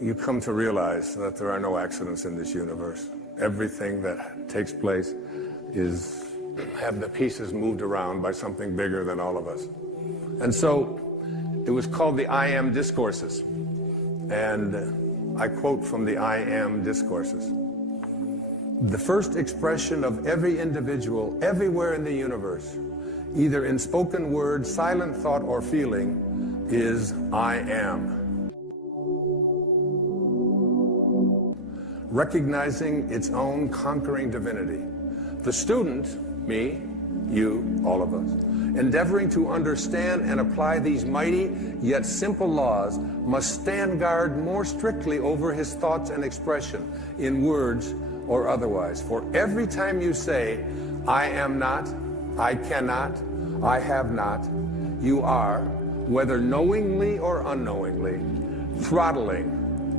you come to realize that there are no accidents in this universe. Everything that takes place have the pieces moved around by something bigger than all of us. And so it was called the I Am Discourses. And I quote from the I Am Discourses. The first expression of every individual everywhere in the universe, either in spoken word, silent thought, or feeling, is I am. Recognizing its own conquering divinity. The student, me, you, all of us, endeavoring to understand and apply these mighty yet simple laws, must stand guard more strictly over his thoughts and expression, in words or otherwise. For every time you say, I am not, I cannot, I have not, you are, whether knowingly or unknowingly, throttling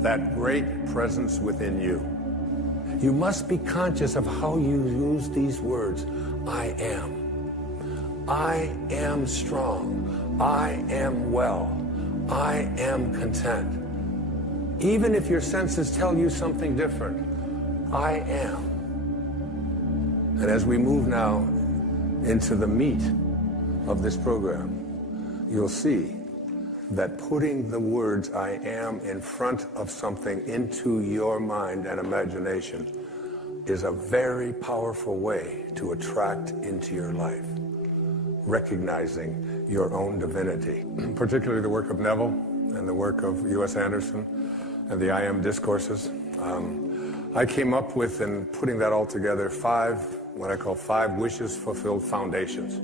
that great presence within you. You must be conscious of how you use these words. I am strong. I am well. I am content. Even if your senses tell you something different, I am. And as we move now into the meat of this program, you'll see that putting the words I am in front of something into your mind and imagination is a very powerful way to attract into your life, recognizing your own divinity. Particularly the work of Neville and the work of U.S. Anderson and the I Am Discourses. I came up with, in putting that all together, what I call 5 wishes fulfilled foundations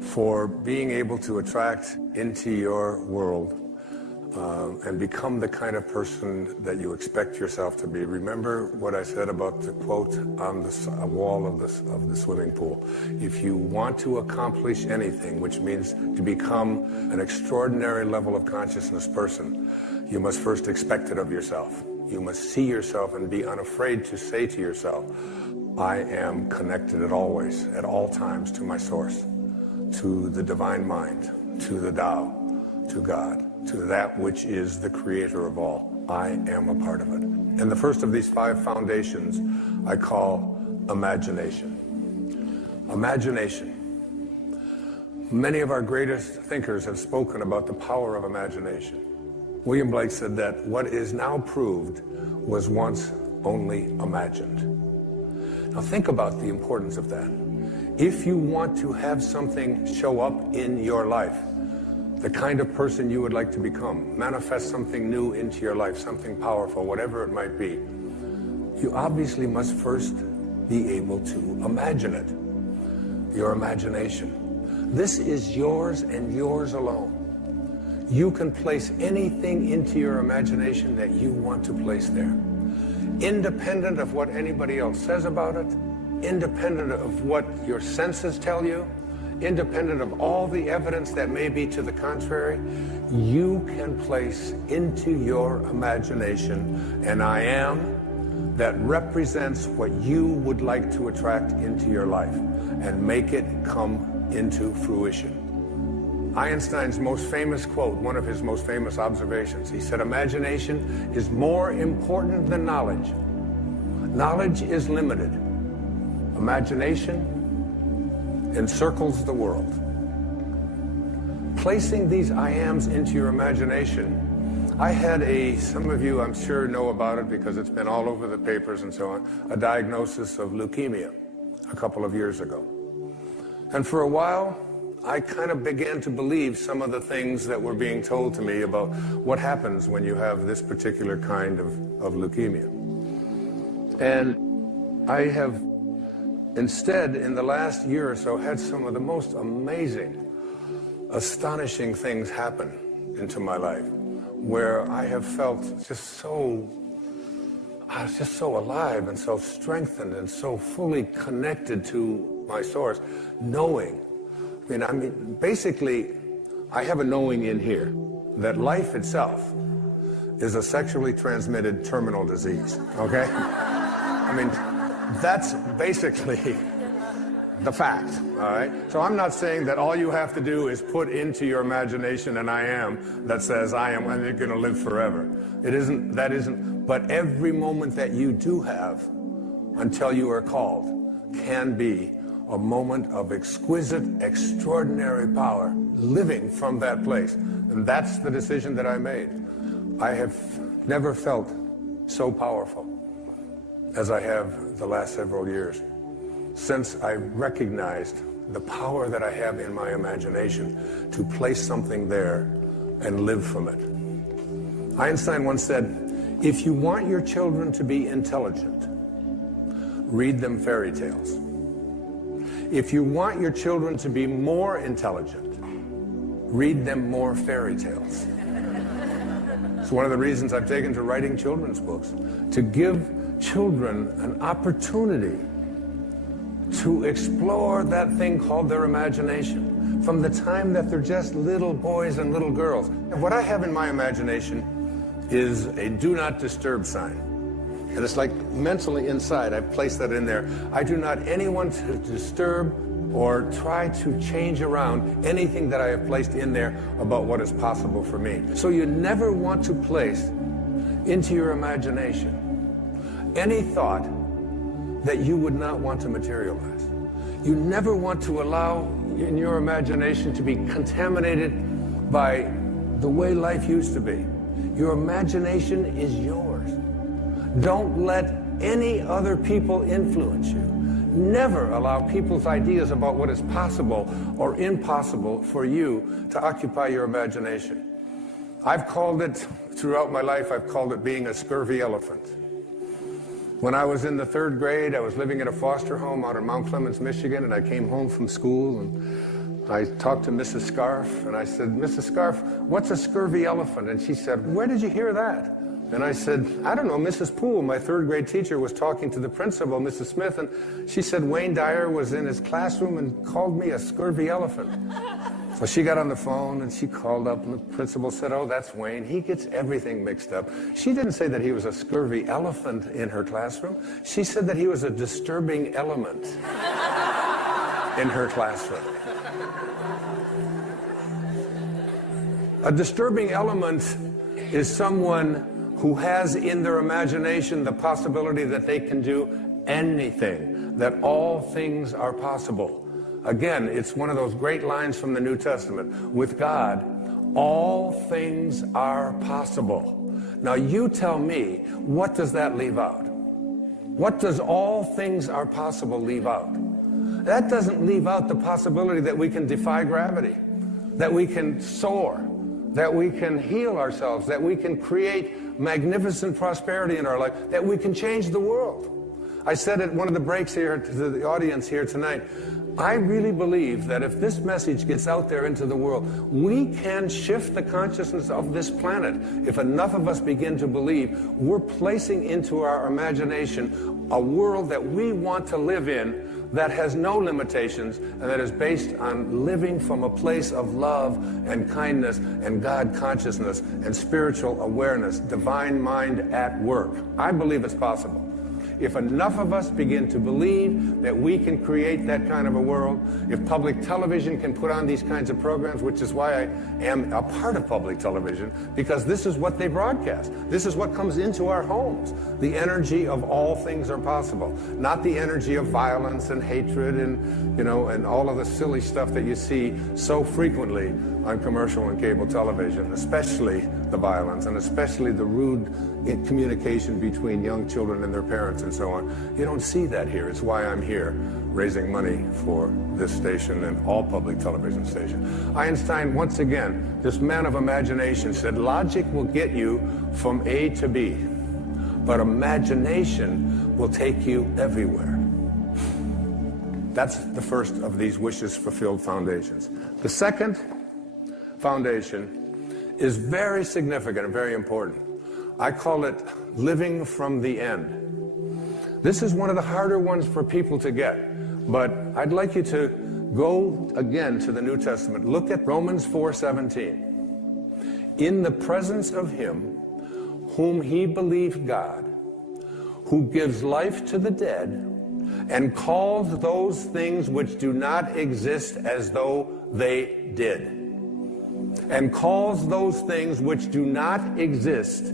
for being able to attract into your world and become the kind of person that you expect yourself to be. Remember what I said about the quote on the wall of the swimming pool. If you want to accomplish anything, which means to become an extraordinary level of consciousness person, you must first expect it of yourself. You must see yourself and be unafraid to say to yourself, I am connected at all times to my source, to the divine mind, to the Tao, to God, to that which is the creator of all. I am a part of it. And the first of these 5 foundations I call imagination. Imagination. Many of our greatest thinkers have spoken about the power of imagination. William Blake said that what is now proved was once only imagined. Now think about the importance of that. If you want to have something show up in your life, the kind of person you would like to become, manifest something new into your life, something powerful, whatever it might be, you obviously must first be able to imagine it. Your imagination. This is yours and yours alone. You can place anything into your imagination that you want to place there, independent of what anybody else says about it, independent of what your senses tell you, independent of all the evidence that may be to the contrary. You can place into your imagination an I am that represents what you would like to attract into your life and make it come into fruition. Einstein's most famous quote, one of his most famous observations, he said, imagination is more important than knowledge. Knowledge is limited. Imagination encircles the world. Placing these I ams into your imagination, I had some of you I'm sure know about it because it's been all over the papers and so on, a diagnosis of leukemia a couple of years ago. And for a while, I kind of began to believe some of the things that were being told to me about what happens when you have this particular kind of leukemia. And I have instead, in the last year or so, had some of the most amazing, astonishing things happen into my life, where I have felt I was just so alive and so strengthened and so fully connected to my source, knowing. Basically, I have a knowing in here that life itself is a sexually transmitted terminal disease, okay? That's basically the fact, all right? So I'm not saying that all you have to do is put into your imagination an I am that says I am and you're going to live forever. It isn't, that isn't, but every moment that you do have until you are called can be a moment of exquisite, extraordinary power living from that place. And that's the decision that I made. I have never felt so powerful as I have the last several years, since I recognized the power that I have in my imagination to place something there and live from it. Einstein once said, if you want your children to be intelligent, read them fairy tales. If you want your children to be more intelligent, read them more fairy tales. It's one of the reasons I've taken to writing children's books, to give children an opportunity to explore that thing called their imagination from the time that they're just little boys and little girls. What I have in my imagination is a do not disturb sign. And it's like mentally inside, I've placed that in there. I do not anyone to disturb or try to change around anything that I have placed in there about what is possible for me. So you never want to place into your imagination any thought that you would not want to materialize. You never want to allow in your imagination to be contaminated by the way life used to be. Your imagination is yours. Don't let any other people influence you. Never allow people's ideas about what is possible or impossible for you to occupy your imagination. I've called it, throughout my life, I've called it being a scurvy elephant. When I was in the 3rd grade, I was living at a foster home out in Mount Clemens, Michigan, and I came home from school and I talked to Mrs. Scarf and I said, Mrs. Scarf, what's a scurvy elephant? And she said, where did you hear that? And I said, I don't know, Mrs. Poole, my 3rd grade teacher, was talking to the principal, Mrs. Smith, and she said Wayne Dyer was in his classroom and called me a scurvy elephant. So she got on the phone and she called up and the principal said, oh, that's Wayne. He gets everything mixed up. She didn't say that he was a scurvy elephant in her classroom. She said that he was a disturbing element in her classroom. A disturbing element is someone who has in their imagination the possibility that they can do anything, that all things are possible. Again, it's one of those great lines from the New Testament. With God, all things are possible. Now you tell me, what does that leave out? What does all things are possible leave out? That doesn't leave out the possibility that we can defy gravity, that we can soar, that we can heal ourselves, that we can create magnificent prosperity in our life, that we can change the world. I said at one of the breaks here to the audience here tonight, I really believe that if this message gets out there into the world, we can shift the consciousness of this planet. If enough of us begin to believe, we're placing into our imagination a world that we want to live in, that has no limitations, and that is based on living from a place of love and kindness and God consciousness and spiritual awareness, divine mind at work. I believe it's possible. If enough of us begin to believe that we can create that kind of a world, if public television can put on these kinds of programs, which is why I am a part of public television, because this is what they broadcast. This is what comes into our homes. The energy of all things are possible, not the energy of violence and hatred and, you know, and all of the silly stuff that you see so frequently on commercial and cable television, especially the violence and especially the rude communication between young children and their parents and so on. You don't see that here. It's why I'm here raising money for this station and all public television stations. Einstein, once again, this man of imagination, said logic will get you from A to B, but imagination will take you everywhere. That's the first of these wishes fulfilled foundations. The second foundation is very significant and very important. I call it living from the end. This is one of the harder ones for people to get, but I'd like you to go again to the New Testament. Look at Romans 4:17. In the presence of him whom he believed God, who gives life to the dead and calls those things which do not exist as though they did. And calls those things which do not exist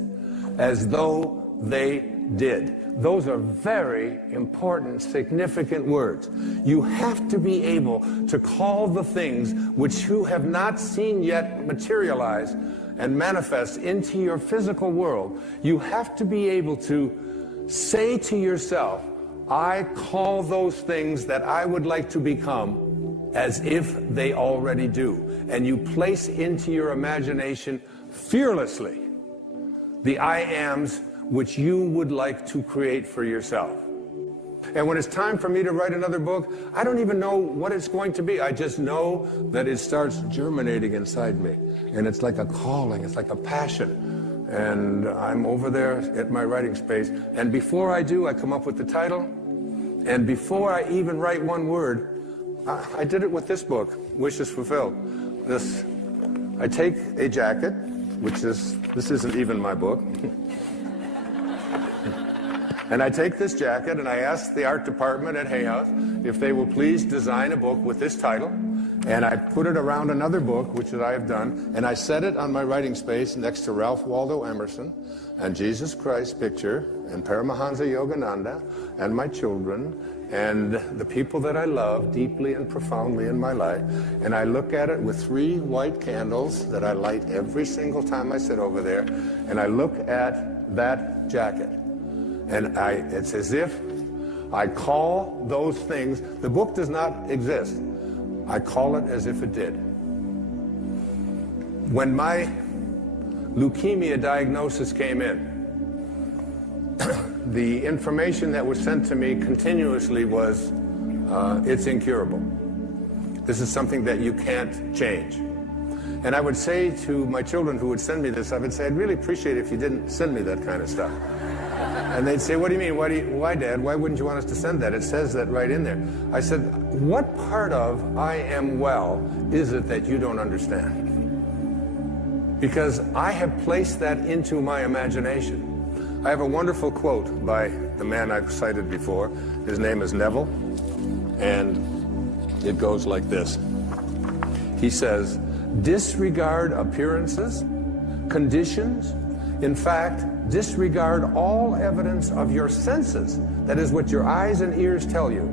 as though they did. Those are very important, significant words. You have to be able to call the things which you have not seen yet materialize and manifest into your physical world. You have to be able to say to yourself, I call those things that I would like to become as if they already do. And you place into your imagination fearlessly the I ams which you would like to create for yourself. And when it's time for me to write another book, I don't even know what it's going to be. I just know that it starts germinating inside me. And it's like a calling, it's like a passion. And I'm over there at my writing space. And before I do, I come up with the title. And before I even write one word, I did it with this book, Wishes Fulfilled. I take a jacket, this isn't even my book. And I take this jacket and I ask the art department at Hay House if they will please design a book with this title. And I put it around another book, which I have done, and I set it on my writing space next to Ralph Waldo Emerson and Jesus Christ picture and Paramahansa Yogananda and my children and the people that I love deeply and profoundly in my life. And I look at it with 3 white candles that I light every single time I sit over there. And I look at that jacket. And it's as if I call those things, the book does not exist. I call it as if it did. When my leukemia diagnosis came in, the information that was sent to me continuously was, it's incurable. This is something that you can't change. And I would say to my children who would send me this, I would say, I'd really appreciate it if you didn't send me that kind of stuff. And they'd say, what do you mean? Why, Dad? Why wouldn't you want us to send that? It says that right in there. I said, what part of I am well is it that you don't understand? Because I have placed that into my imagination. I have a wonderful quote by the man I've cited before. His name is Neville, and it goes like this. He says, disregard appearances, conditions, in fact, disregard all evidence of your senses, that is what your eyes and ears tell you,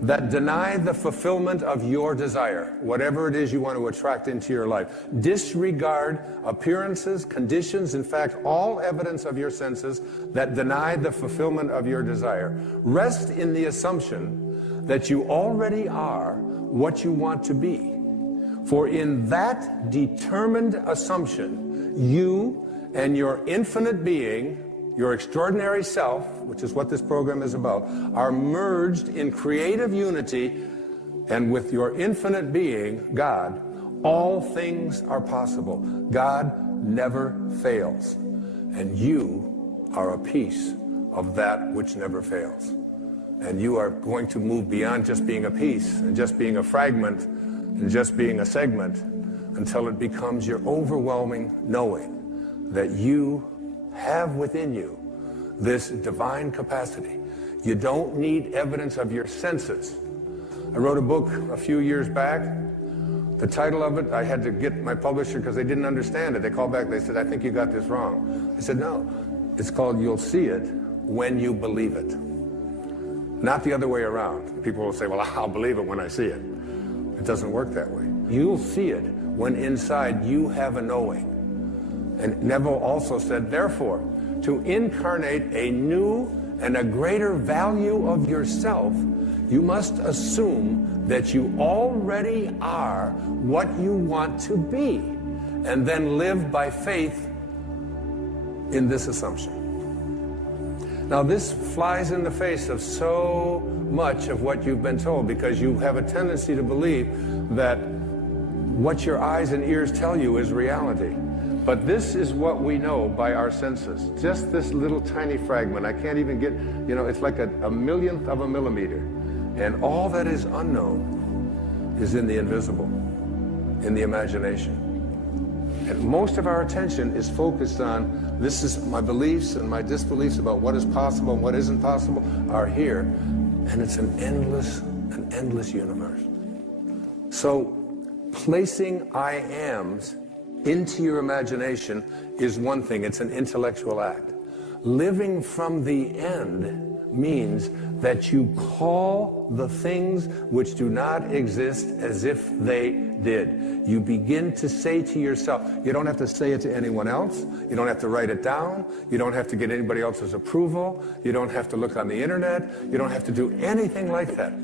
that deny the fulfillment of your desire, whatever it is you want to attract into your life. Disregard appearances, conditions, in fact, all evidence of your senses that deny the fulfillment of your desire. Rest in the assumption that you already are what you want to be. For in that determined assumption, you and your infinite being, your extraordinary self, which is what this program is about, are merged in creative unity, and with your infinite being, God, all things are possible. God never fails, and you are a piece of that which never fails. And you are going to move beyond just being a piece and just being a fragment and just being a segment until it becomes your overwhelming knowing that you have within you this divine capacity. You don't need evidence of your senses. I wrote a book a few years back. The title of it, I had to get my publisher because they didn't understand it. They called back, they said, I think you got this wrong. I said, no, it's called You'll See It When You Believe It. Not the other way around. People will say, well, I'll believe it when I see it. It doesn't work that way. You'll see it when inside you have a knowing. And Neville also said, therefore, to incarnate a new and a greater value of yourself, you must assume that you already are what you want to be, and then live by faith in this assumption. Now, this flies in the face of so much of what you've been told, because you have a tendency to believe that what your eyes and ears tell you is reality. But this is what we know by our senses. Just this little tiny fragment. I can't even get, it's like a millionth of a millimeter. And all that is unknown is in the invisible, in the imagination. And most of our attention is focused on, this is my beliefs and my disbeliefs about what is possible and what isn't possible are here. And it's an endless universe. So placing I ams into your imagination is one thing. It's an intellectual act. Living from the end means that you call the things which do not exist as if they did. You begin to say to yourself, you don't have to say it to anyone else, you don't have to write it down, you don't have to get anybody else's approval, you don't have to look on the internet, you don't have to do anything like that.